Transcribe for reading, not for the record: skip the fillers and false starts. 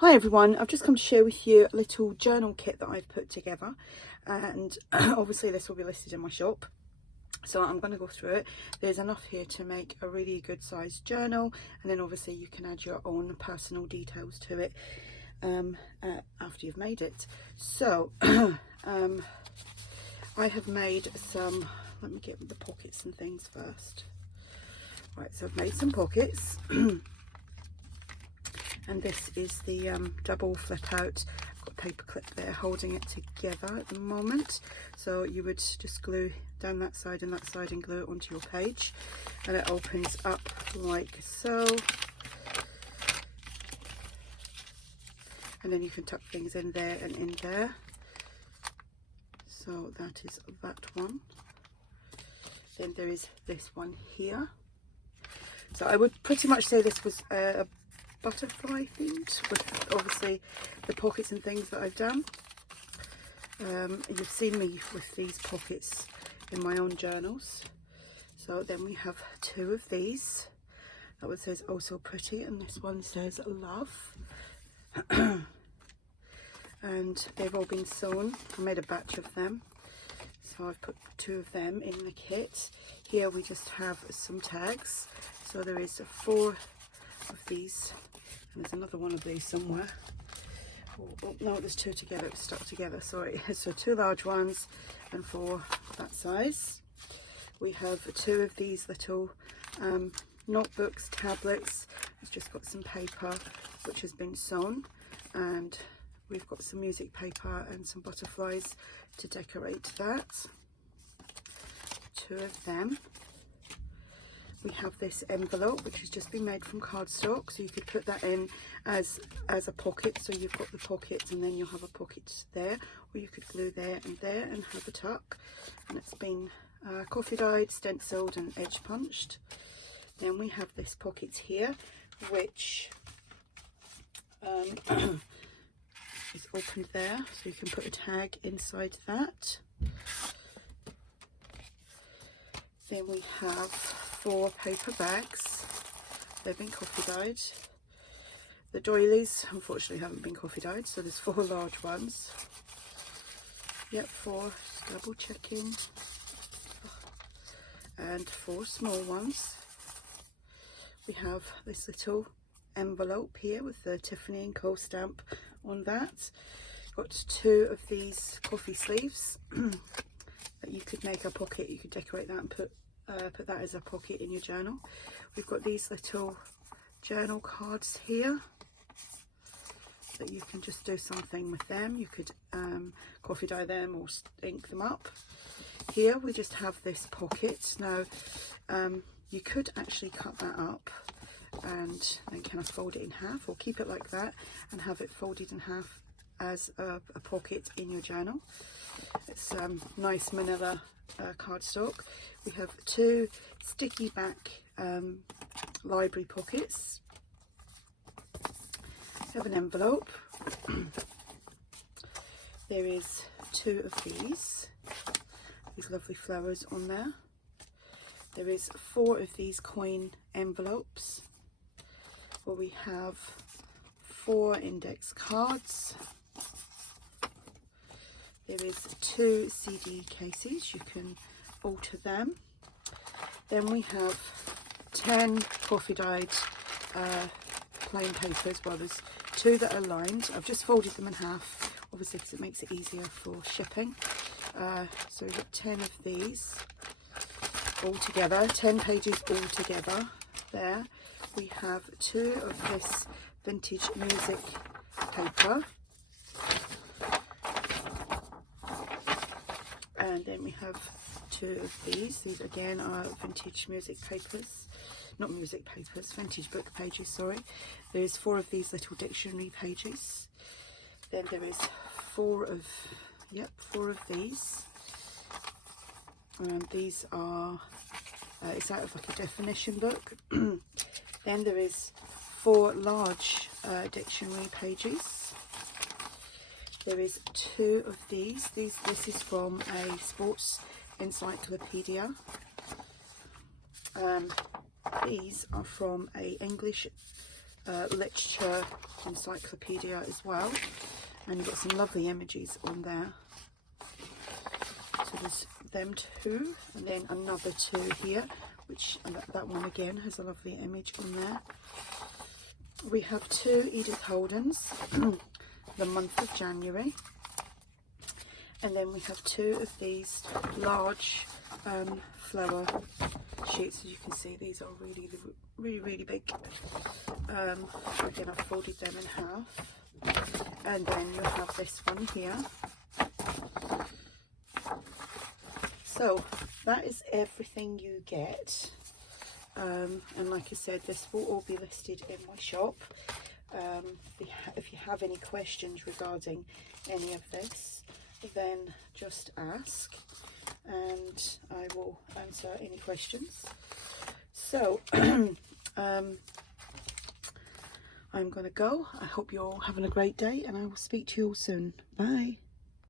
Hi everyone, I've just come to share with you a little journal kit that I've put together, and obviously this will be listed in my shop, so I'm going to go through it. There's enough here to make a really good sized journal, and then obviously you can add your own personal details to it after you've made it. So I have made some, let me get the pockets and things first. Right, so I've made some pockets. And this is the double flip out. I've got a paper clip there holding it together at the moment. So you would just glue down that side and glue it onto your page. And it opens up like so. And then you can tuck things in there and in there. So that is that one. Then there is this one here. So I would pretty much say this was a butterfly themed, with obviously the pockets and things that I've done. You've seen me with these pockets in my own journals. So then we have two of these. That one says "Oh So Pretty" and this one says "Love." And they've all been sewn. I made a batch of them, so I've put two of them in the kit. Here we just have some tags. So there is 4 of these, and there's another one of these somewhere. Oh no, there's 2 together, it's stuck together, sorry. So 2 large ones and 4 that size. We have 2 of these little notebooks, tablets. It's just got some paper which has been sewn, and we've got some music paper and some butterflies to decorate that. 2 of them. We have this envelope which has just been made from cardstock, so you could put that in as a pocket, so you've got the pocket and then you'll have a pocket there, or you could glue there and have a tuck. And it's been coffee dyed, stenciled and edge punched. Then we have this pocket here which is opened there, so you can put a tag inside that. Then we have 4 paper bags. They've been coffee dyed. The doilies unfortunately haven't been coffee dyed, so there's 4 large ones. Yep, 4, just double checking. And 4 small ones. We have this little envelope here with the Tiffany & Co stamp on that. Got 2 of these coffee sleeves that you could make a pocket. You could decorate that and put that as a pocket in your journal. We've got these little journal cards here that you can just do something with them. You could coffee dye them or ink them up. Here we just have this pocket. Now you could actually cut that up and then kind of fold it in half, or keep it like that and have it folded in half as a pocket in your journal. It's nice manila cardstock. We have 2 sticky back library pockets. We have an envelope. There is 2 of these lovely flowers on there. There is 4 of these coin envelopes, where we have 4 index cards. There is 2 CD cases, you can alter them. Then we have 10 coffee dyed plain papers. Well, there's 2 that are lined. I've just folded them in half, obviously because it makes it easier for shipping. So we've got 10 of these all together, 10 pages all together there. We have 2 of this vintage music paper. And then we have 2 of these. These again are vintage music papers. Not music papers, vintage book pages, sorry. There's 4 of these little dictionary pages. Then there is 4 of these. And these are, it's out of like a definition book. Then there is 4 large dictionary pages. There is 2 of these. This is from a sports encyclopedia. These are from a English literature encyclopedia as well, and you've got some lovely images on there. So there's them two, and then another two here, which that one again has a lovely image on there. We have two Edith Holdens, the month of January, and then we have two of these large flower sheets. As you can see, these are really big. Again, I've folded them in half, and then you have this one here. So that is everything you get, and like I said, this will all be listed in my shop. If you have any questions regarding any of this, then just ask and I will answer any questions. So I'm going to go. I hope you're all having a great day, and I will speak to you all soon. Bye.